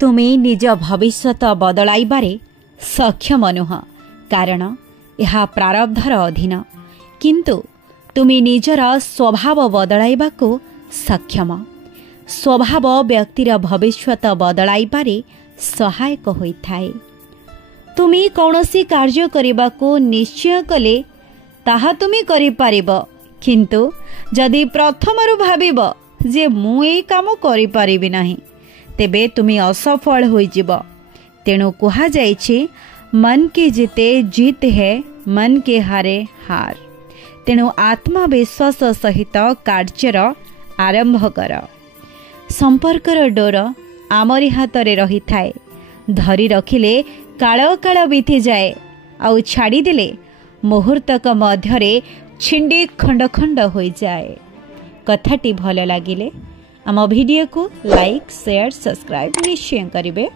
तुमे निज भविष्यत बदलाइबारे सक्षम नुह कारण यह प्रारब्धर अधीन किंतु तुमे निजर स्वभाव बदलाइबाको सक्षम। स्वभाव व्यक्तिर भविष्यत बदलाइबारे सहायक होइथाए। तुमे कौनसी कार्य करिबाको निश्चय कले ताहा तुमे करि पारिब किंतु जदि प्रथमरु भाबिब जे मु ए काम करि पारिबि नाही तेबे तुमे असफल होइजिब। तेणु कहा जाइछे मन के जीते जीत है मन के हारे हार। तेणु आत्मविश्वास सहित कार्यर आरंभ कर। संपर्कर डोर आमरी हाथ रही थाए धरी रखिले काल काल बीती जाए आउ छाड़ी देले मुहूर्तक मध्यरे छिंडी खंड खंड हो जाए। कथाटी भल लगिले आम वीडियो को लाइक शेयर सब्सक्राइब निश्चय करिवे।